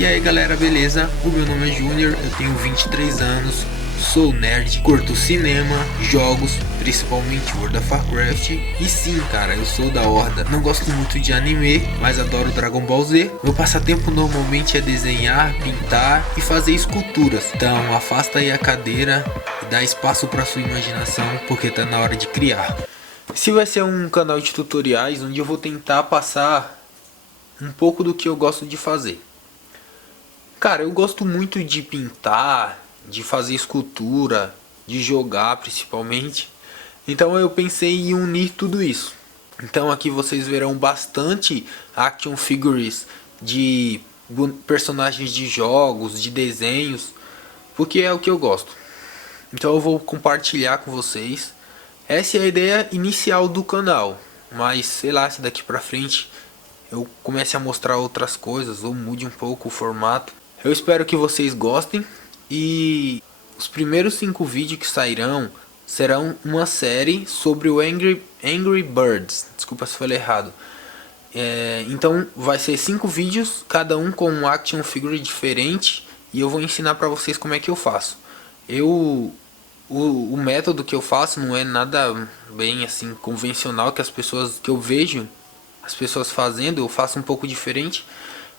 E aí galera, beleza? O meu nome é Júnior, eu tenho 23 anos, sou nerd, curto cinema, jogos, principalmente World of Warcraft. E sim, cara, eu sou da Horda. Não gosto muito de anime, mas adoro Dragon Ball Z. Meu passatempo normalmente é desenhar, pintar e fazer esculturas. Então afasta aí a cadeira e dá espaço para sua imaginação, porque tá na hora de criar. Esse vai ser um canal de tutoriais onde eu vou tentar passar um pouco do que eu gosto de fazer. Cara, eu gosto muito de pintar, de fazer escultura, de jogar principalmente. Então eu pensei em unir tudo isso. Então aqui vocês verão bastante action figures de personagens de jogos, de desenhos, porque é o que eu gosto. Então eu vou compartilhar com vocês. Essa é a ideia inicial do canal, mas sei lá, se daqui pra frente eu comece a mostrar outras coisas ou mude um pouco o formato. Eu espero que vocês gostem e os primeiros 5 vídeos que sairão serão uma série sobre o Angry Birds. Desculpa se falei errado. Então vai ser 5 vídeos, cada um com um action figure diferente, e eu vou ensinar para vocês como é que eu faço. O método que eu faço não é nada bem assim convencional que eu vejo as pessoas fazendo. Eu faço um pouco diferente,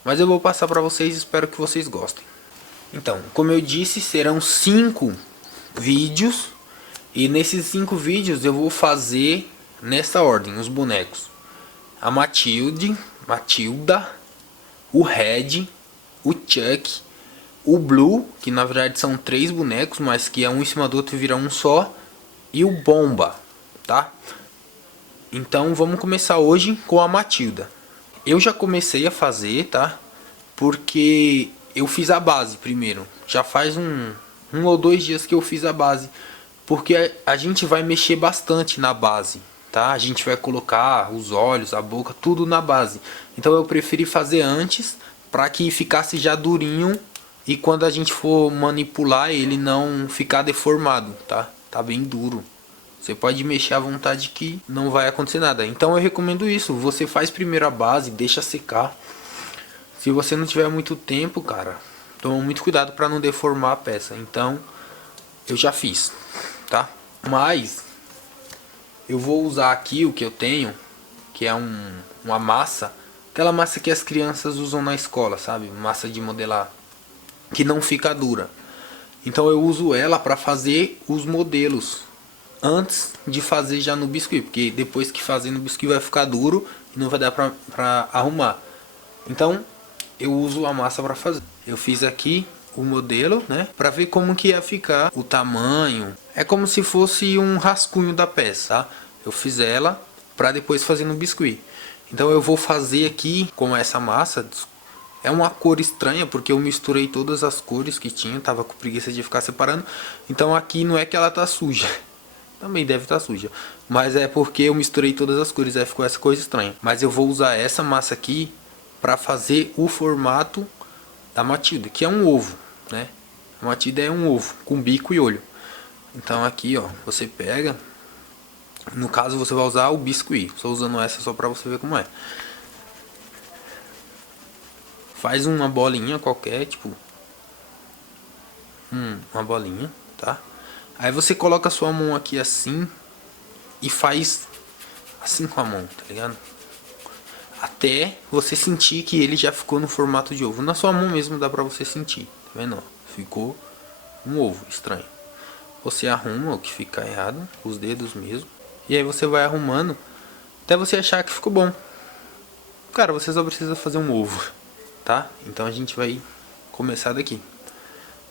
mas eu vou passar para vocês e espero que vocês gostem. Então, como eu disse, serão 5 vídeos. E nesses 5 vídeos eu vou fazer nessa ordem os bonecos: a Matilda, o Red, o Chuck, o Blue, que na verdade são 3 bonecos, mas que é um em cima do outro e vira um só, e o Bomba, tá? Então vamos começar hoje com a Matilda. Eu já comecei a fazer, tá? Porque eu fiz a base primeiro. Já faz um ou 2 dias que eu fiz a base. Porque a gente vai mexer bastante na base, tá? A gente vai colocar os olhos, a boca, tudo na base. Então eu preferi fazer antes, para que ficasse já durinho. E quando a gente for manipular ele não ficar deformado, tá? Tá bem duro. Você pode mexer à vontade que não vai acontecer nada. Então eu recomendo isso. Você faz primeiro a base, deixa secar. Se você não tiver muito tempo, cara, toma muito cuidado para não deformar a peça. Então eu já fiz, tá? Mas eu vou usar aqui o que eu tenho, que é uma massa. Aquela massa que as crianças usam na escola, sabe? Massa de modelar, que não fica dura. Então eu uso ela para fazer os modelos antes de fazer já no biscuit, porque depois que fazer no biscuit vai ficar duro e não vai dar pra arrumar. Então eu uso a massa para fazer. Eu fiz aqui o modelo, né, para ver como que ia ficar o tamanho. É como se fosse um rascunho da peça, tá? Eu fiz ela para depois fazer no biscuit. Então eu vou fazer aqui com essa massa. É uma cor estranha porque eu misturei todas as cores que tinha, tava com preguiça de ficar separando. Então aqui não é que ela tá suja, também deve estar suja, mas é porque eu misturei todas as cores, aí ficou essa coisa estranha. Mas eu vou usar essa massa aqui para fazer o formato da Matilda, que é um ovo, né? A Matilda é um ovo com bico e olho. Então aqui, ó, você pega, no caso você vai usar o biscuit. Estou usando essa só para você ver como é. Faz uma bolinha qualquer, tipo uma bolinha, tá? Aí você coloca a sua mão aqui assim e faz assim com a mão, tá ligado? Até você sentir que ele já ficou no formato de ovo. Na sua mão mesmo dá pra você sentir, tá vendo? Ficou um ovo estranho. Você arruma o que fica errado, os dedos mesmo. E aí você vai arrumando até você achar que ficou bom. Cara, você só precisa fazer um ovo, tá? Então a gente vai começar daqui.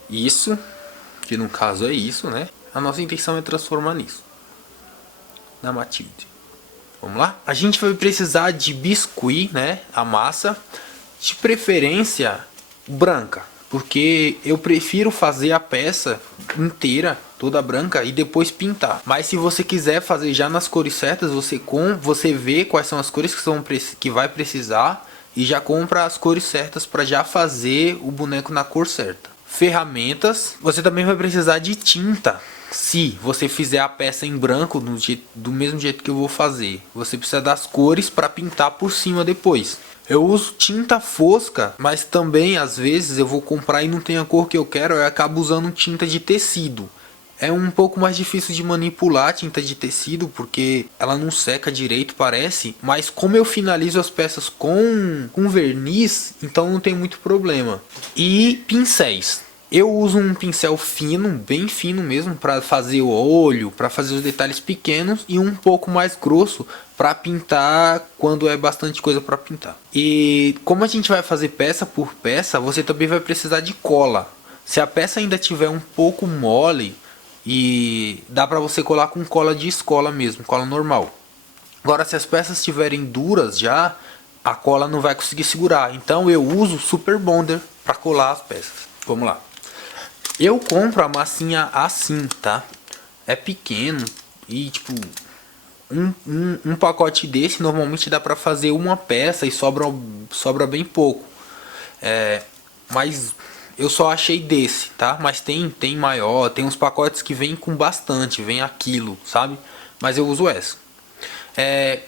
Isso, que no caso é isso, né? A nossa intenção é transformar nisso, na Matilda. Vamos lá? A gente vai precisar de biscuit, né? A massa, de preferência branca, porque eu prefiro fazer a peça inteira, toda branca, e depois pintar. Mas se você quiser fazer já nas cores certas, você vê quais são as cores que vai precisar e já compra as cores certas para já fazer o boneco na cor certa. Ferramentas, você também vai precisar de tinta. Se você fizer a peça em branco do mesmo jeito que eu vou fazer, você precisa das cores para pintar por cima depois. Eu uso tinta fosca, mas também às vezes eu vou comprar e não tem a cor que eu quero, eu acabo usando tinta de tecido. É um pouco mais difícil de manipular a tinta de tecido, porque ela não seca direito, parece. Mas como eu finalizo as peças com verniz, então não tem muito problema. E pincéis. Eu uso um pincel fino, bem fino mesmo, para fazer o olho, para fazer os detalhes pequenos, e um pouco mais grosso para pintar quando é bastante coisa para pintar. E como a gente vai fazer peça por peça, você também vai precisar de cola. Se a peça ainda tiver um pouco mole, e dá para você colar com cola de escola mesmo, cola normal. Agora, se as peças estiverem duras já, a cola não vai conseguir segurar. Então eu uso Super Bonder para colar as peças. Vamos lá. Eu compro a massinha assim, tá? É pequeno e tipo um pacote desse normalmente dá para fazer uma peça e sobra bem pouco. Mas eu só achei desse, tá? Mas tem maior, tem uns pacotes que vem com bastante, vem a quilo, sabe? Mas eu uso essa.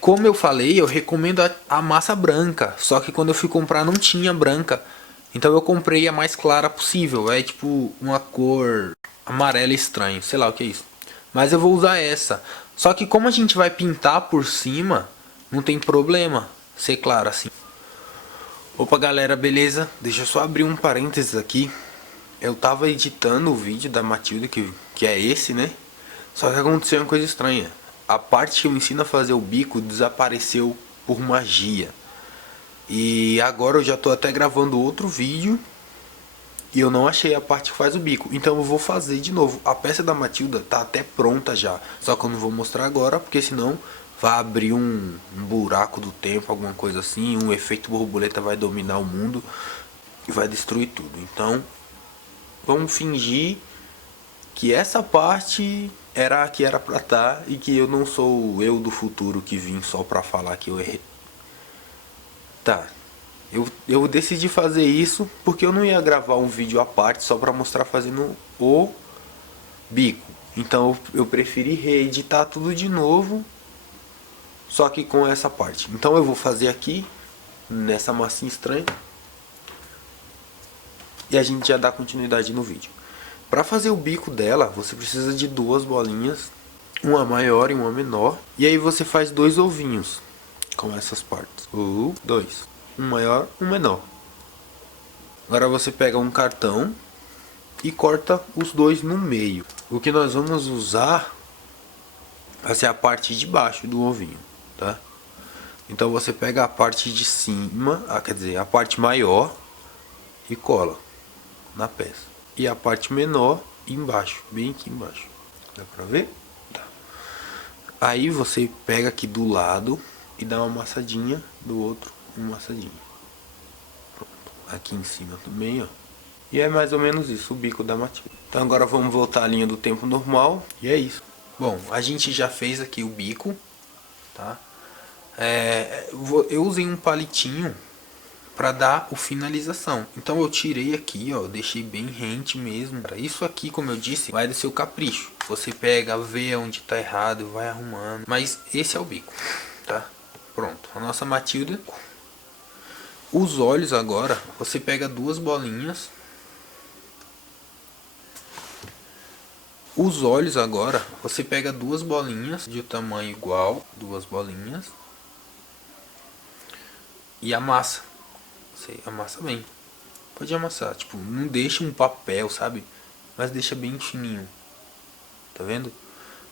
Como eu falei, eu recomendo a massa branca. Só que quando eu fui comprar não tinha branca. Então eu comprei a mais clara possível. É tipo uma cor amarela estranho, sei lá o que é isso. Mas eu vou usar essa. Só que como a gente vai pintar por cima, não tem problema ser claro assim. Opa galera, beleza? Deixa eu só abrir um parênteses aqui. Eu tava editando o vídeo da Matilda, que é esse, né? Só que aconteceu uma coisa estranha. A parte que eu ensino a fazer o bico desapareceu por magia. E agora eu já tô até gravando outro vídeo e eu não achei a parte que faz o bico. Então eu vou fazer de novo. A peça da Matilda tá até pronta já. Só que eu não vou mostrar agora, porque senão vai abrir um buraco do tempo, alguma coisa assim. Um efeito borboleta vai dominar o mundo e vai destruir tudo. Então vamos fingir que essa parte era a que era pra estar e que eu não sou eu do futuro que vim só pra falar que eu errei. Tá, eu decidi fazer isso porque eu não ia gravar um vídeo à parte só pra mostrar fazendo o bico. Então eu preferi reeditar tudo de novo, só que com essa parte. Então eu vou fazer aqui, nessa massinha estranha, e a gente já dá continuidade no vídeo. Para fazer o bico dela, você precisa de duas bolinhas, uma maior e uma menor. E aí você faz dois ovinhos com essas partes. Dois. Um maior, um menor. Agora você pega um cartão e corta os dois no meio. O que nós vamos usar vai ser a parte de baixo do ovinho, tá? Então você pega a parte de cima, quer dizer, a parte maior e cola na peça. E a parte menor embaixo, bem aqui embaixo. Dá pra ver? Tá. Aí você pega aqui do lado e dá uma amassadinha, do outro uma amassadinha. Pronto. Aqui em cima também, ó. E é mais ou menos isso, o bico da Matilda. Então agora vamos voltar à linha do tempo normal. E é isso. Bom, a gente já fez aqui o bico, tá? Eu usei um palitinho para dar o finalização. Então eu tirei aqui, ó, deixei bem rente mesmo. Isso aqui, como eu disse, vai do seu capricho. Você pega, vê onde tá errado e vai arrumando. Mas esse é o bico, tá? Pronto, a nossa Matilda. Os olhos agora, você pega duas bolinhas. Os olhos agora, você pega duas bolinhas de tamanho igual, duas bolinhas. E amassa. Você amassa bem. Pode amassar, tipo, não deixa um papel, sabe? Mas deixa bem fininho. Tá vendo?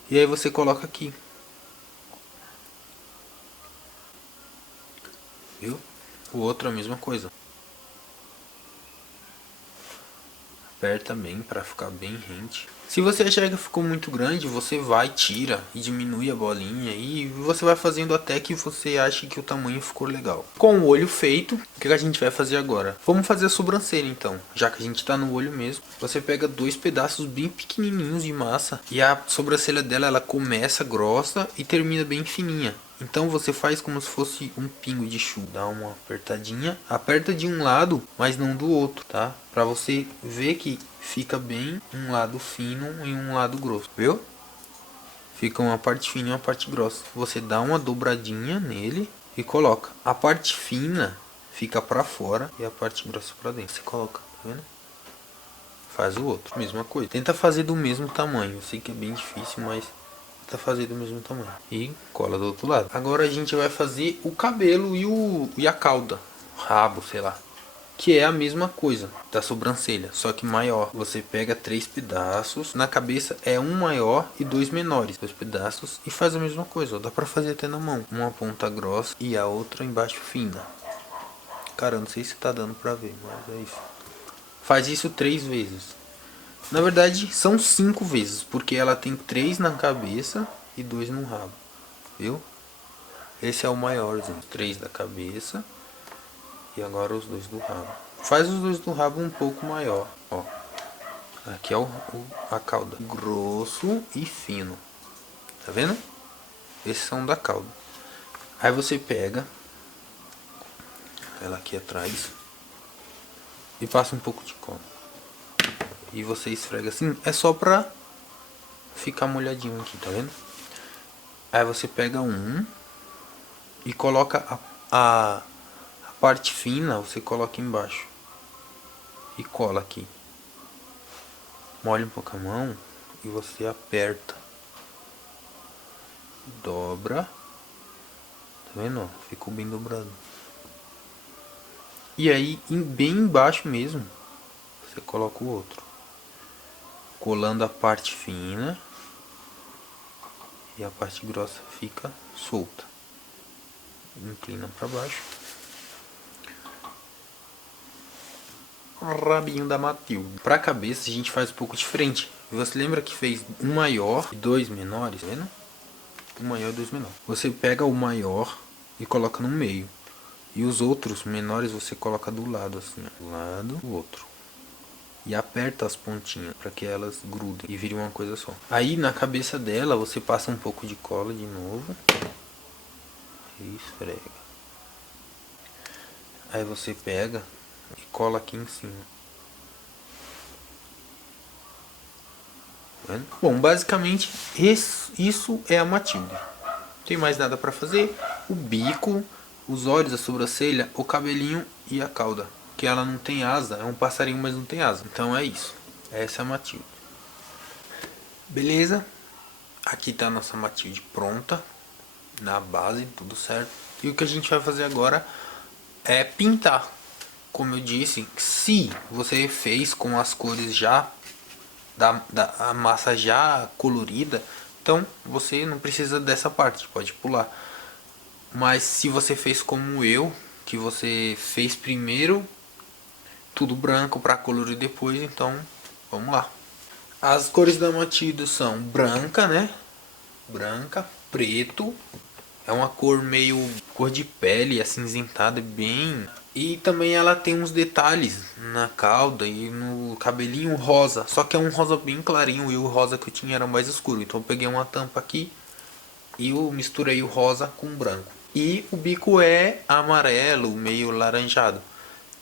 E aí você coloca aqui. Viu? O outro é a mesma coisa. Aperta bem para ficar bem rente. Se você achar que ficou muito grande, você vai, tira e diminui a bolinha e você vai fazendo até que você ache que o tamanho ficou legal. Com o olho feito, o que a gente vai fazer agora? Vamos fazer a sobrancelha então, já que a gente tá no olho mesmo. Você pega dois pedaços bem pequenininhos de massa e a sobrancelha dela ela começa grossa e termina bem fininha. Então você faz como se fosse um pingo de chuva. Dá uma apertadinha. Aperta de um lado, mas não do outro, tá? Pra você ver que fica bem um lado fino e um lado grosso. Viu? Fica uma parte fina e uma parte grossa. Você dá uma dobradinha nele e coloca. A parte fina fica pra fora e a parte grossa pra dentro. Você coloca, tá vendo? Faz o outro, mesma coisa. Tenta fazer do mesmo tamanho. Eu sei que é bem difícil, mas tenta fazer do mesmo tamanho. E cola do outro lado. Agora a gente vai fazer o cabelo e a cauda. Rabo, sei lá. Que é a mesma coisa da sobrancelha, só que maior. Você pega 3 pedaços, na cabeça é um maior e 2 menores, 2 pedaços, e faz a mesma coisa. Ó. Dá pra fazer até na mão. Uma ponta grossa e a outra embaixo fina. Cara, eu não sei se tá dando pra ver, mas é isso. Faz isso 3 vezes. Na verdade, são 5 vezes, porque ela tem 3 na cabeça e 2 no rabo. Viu? Esse é o maiorzinho. 3 da cabeça. E agora os 2 do rabo. Faz os 2 do rabo um pouco maior. Ó. Aqui é a cauda. Grosso e fino. Tá vendo? Esses são da cauda. Aí você pega ela aqui atrás e passa um pouco de cola. E você esfrega assim. É só pra ficar molhadinho aqui, tá vendo? Aí você pega um e coloca a parte fina, você coloca embaixo. E cola aqui. Molha um pouco a mão e você aperta. Dobra. Tá vendo? Ficou bem dobrado. E aí, bem embaixo mesmo, você coloca o outro. Colando a parte fina. E a parte grossa fica solta. Inclina para baixo. Rabinho da Matilde. Pra cabeça a gente faz um pouco diferente. Você lembra que fez um maior e 2 menores, tá vendo? Um maior e 2 menores. Você pega o maior e coloca no meio. E os outros menores você coloca do lado assim, ó. Do lado, do outro. E aperta as pontinhas para que elas grudem e virem uma coisa só. Aí na cabeça dela você passa um pouco de cola de novo. E esfrega. Aí você pega e cola aqui em cima. Tá vendo? Bom, basicamente isso é a Matilde. Não tem mais nada para fazer. O bico, os olhos, a sobrancelha, o cabelinho e a cauda. Que ela não tem asa, é um passarinho, mas não tem asa. Então é isso. Essa é a Matilde. Beleza? Aqui tá a nossa Matilde pronta. Na base, tudo certo. E o que a gente vai fazer agora é pintar. Como eu disse, se você fez com as cores já a massa já colorida, então você não precisa dessa parte, pode pular. Mas se você fez como eu, que você fez primeiro tudo branco para colorir depois, então vamos lá. As cores da Matilda são branca, né? Branca, preto. É uma cor meio cor de pele, acinzentada, bem. E também ela tem uns detalhes na cauda e no cabelinho rosa. Só que é um rosa bem clarinho e o rosa que eu tinha era mais escuro. Então eu peguei uma tampa aqui e eu misturei o rosa com o branco. E o bico é amarelo, meio laranjado.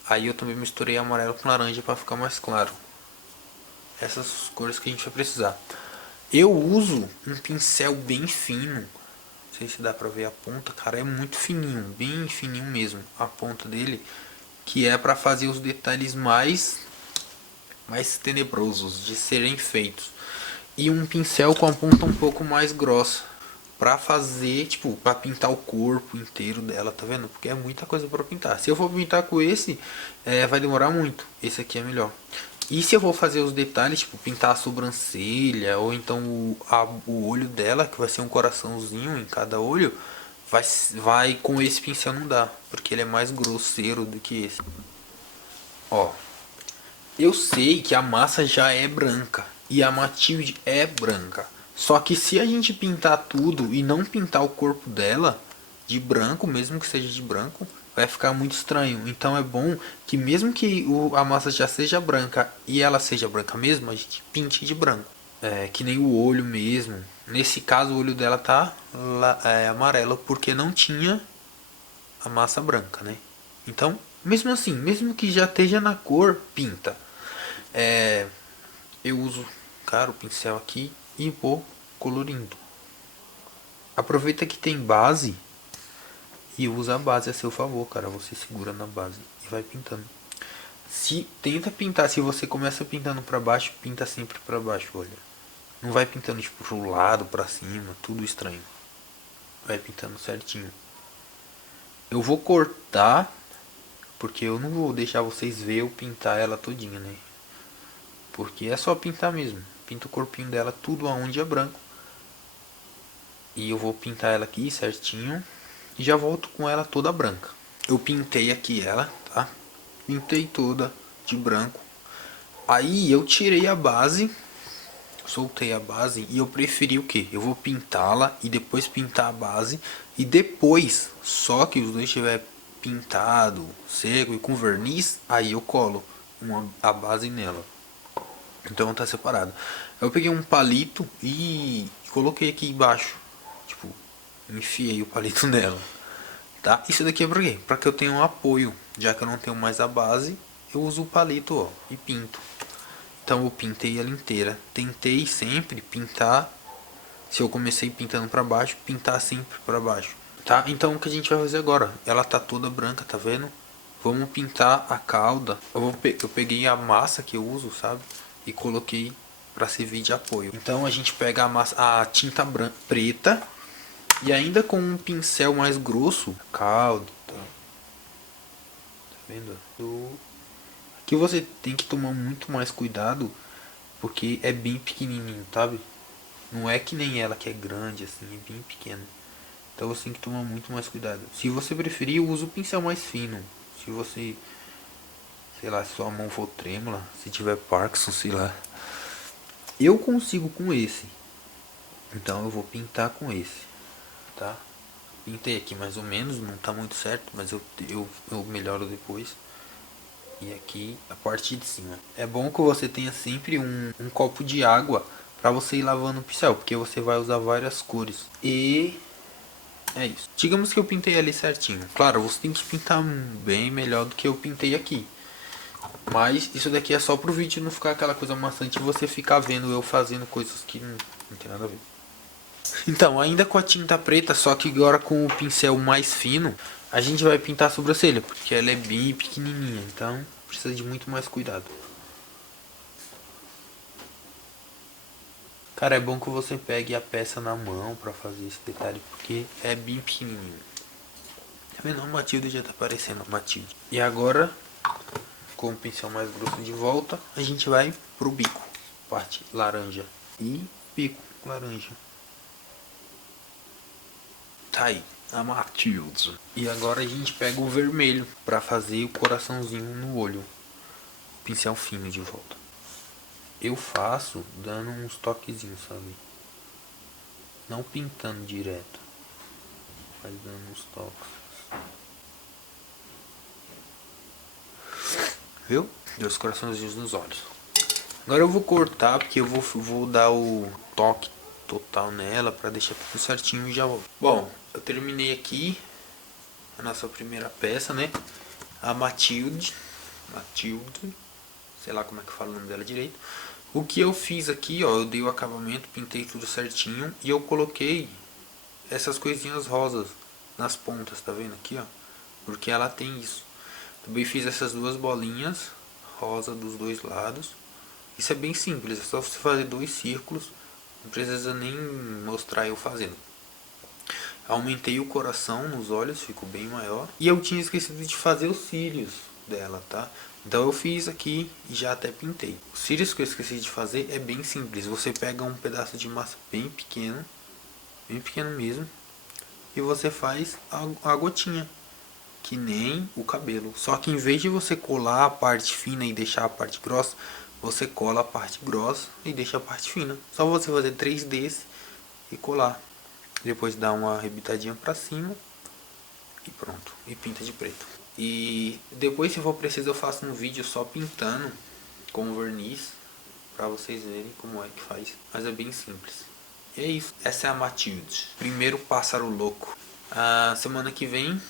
Aí eu também misturei amarelo com laranja para ficar mais claro. Essas cores que a gente vai precisar. Eu uso um pincel bem fino. Não sei se dá pra ver a ponta, cara, é muito fininho, bem fininho mesmo, a ponta dele, que é pra fazer os detalhes mais tenebrosos de serem feitos. E um pincel com a ponta um pouco mais grossa, pra fazer, tipo, pra pintar o corpo inteiro dela, tá vendo? Porque é muita coisa pra pintar. Se eu for pintar com esse, vai demorar muito. Esse aqui é melhor. E se eu vou fazer os detalhes, tipo, pintar a sobrancelha, ou então o olho dela, que vai ser um coraçãozinho em cada olho, vai com esse pincel não dá, porque ele é mais grosseiro do que esse. Ó, eu sei que a massa já é branca, e a Matilde é branca. Só que se a gente pintar tudo e não pintar o corpo dela de branco, mesmo que seja de branco, vai ficar muito estranho. Então é bom que mesmo que a massa já seja branca e ela seja branca mesmo, a gente pinte de branco. Que nem o olho mesmo. Nesse caso o olho dela tá amarelo porque não tinha a massa branca, né? Então, mesmo assim, mesmo que já esteja na cor, pinta. Eu uso, cara, o pincel aqui e vou colorindo. Aproveita que tem base E usa a base a seu favor, cara. Você segura na base e vai pintando. Se tenta pintar, se você começa pintando pra baixo, pinta sempre pra baixo, olha. Não vai pintando tipo pro lado, pra cima, tudo estranho. Vai pintando certinho. Eu vou cortar, porque eu não vou deixar vocês ver eu pintar ela todinha, né? Porque é só pintar mesmo. Pinta o corpinho dela tudo aonde é branco. E eu vou pintar ela aqui certinho. E já volto com ela toda branca. Eu pintei aqui ela, tá? Pintei toda de branco. Aí eu tirei a base, soltei a base e eu preferi o que? Eu vou pintá-la e depois pintar a base. E depois, só que os dois estiver pintado, seco e com verniz, aí eu colo a base nela. Então tá separado. Eu peguei um palito e coloquei aqui embaixo. Tipo, enfiei o palito nela. Tá? Isso daqui é pra quê? Pra que eu tenha um apoio. Já que eu não tenho mais a base, eu uso o palito, ó, e pinto. Então eu pintei ela inteira. Tentei sempre pintar. Se eu comecei pintando pra baixo, pintar sempre pra baixo. Tá? Então o que a gente vai fazer agora? Ela tá toda branca, tá vendo? Vamos pintar a cauda. Eu peguei a massa que eu uso, sabe? E coloquei pra servir de apoio. Então a gente pega a tinta preta e ainda com um pincel mais grosso, cauda, tá vendo? Aqui você tem que tomar muito mais cuidado porque é bem pequenininho, sabe? Não é que nem ela que é grande assim, é bem pequeno. Então você tem que tomar muito mais cuidado. Se você preferir, eu uso o pincel mais fino. Se você, sei lá, se sua mão for trêmula, se tiver Parkinson, sei lá. Eu consigo com esse. Então eu vou pintar com esse, tá? Pintei aqui mais ou menos, não tá muito certo, mas eu melhoro depois. E aqui a parte de cima. É bom que você tenha sempre um copo de água para você ir lavando o pincel, porque você vai usar várias cores. E é isso. Digamos que eu pintei ali certinho. Claro, você tem que pintar bem melhor do que eu pintei aqui. Mas isso daqui é só pro vídeo não ficar aquela coisa maçante e você ficar vendo eu fazendo coisas que não tem nada a ver. Então, ainda com a tinta preta, só que agora com o pincel mais fino, a gente vai pintar a sobrancelha, porque ela é bem pequenininha, então precisa de muito mais cuidado. Cara, é bom que você pegue a peça na mão pra fazer esse detalhe, porque é bem pequenininho. Tá vendo? A Matilde já tá aparecendo, a Matilde. E agora, com o pincel mais grosso de volta, a gente vai pro bico, parte laranja. E bico laranja. Tá aí, a Matilde. E agora a gente pega o vermelho pra fazer o coraçãozinho no olho. Pincel fino de volta. Eu faço dando uns toquezinhos, sabe? Não pintando direto, mas dando uns toques. Viu? Deu os coraçãozinhos nos olhos. Agora eu vou cortar porque eu vou dar o toque total nela pra deixar tudo certinho e já volto. Bom, eu terminei aqui a nossa primeira peça, né? A Matilde, sei lá como é que fala o nome dela direito. O que eu fiz aqui, ó, eu dei o acabamento, pintei tudo certinho e eu coloquei essas coisinhas rosas nas pontas, tá vendo aqui, ó? Porque ela tem isso. Também fiz essas duas bolinhas rosa dos dois lados. Isso é bem simples, é só você fazer dois círculos, não precisa nem mostrar eu fazendo. Aumentei o coração nos olhos, ficou bem maior. E eu tinha esquecido de fazer os cílios dela, tá? Então eu fiz aqui e já até pintei. Os cílios que eu esqueci de fazer é bem simples. Você pega um pedaço de massa bem pequeno mesmo, e você faz a gotinha, que nem o cabelo. Só que em vez de você colar a parte fina e deixar a parte grossa, você cola a parte grossa e deixa a parte fina. Só você fazer 3 desse e colar. Depois dá uma arrebitadinha pra cima e pronto. E pinta de preto. E depois, se for preciso, eu faço um vídeo só pintando com verniz pra vocês verem como é que faz. Mas é bem simples. E é isso. Essa é a Matilde. Primeiro pássaro louco. A semana que vem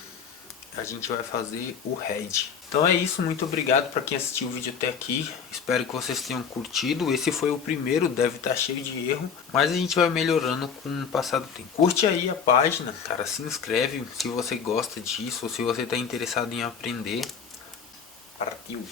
a gente vai fazer o Red. Então é isso, muito obrigado para quem assistiu o vídeo até aqui. Espero que vocês tenham curtido. Esse foi o primeiro, deve estar cheio de erro, mas a gente vai melhorando com o passar do tempo. Curte aí a página, cara, se inscreve se você gosta disso ou se você está interessado em aprender. Partiu!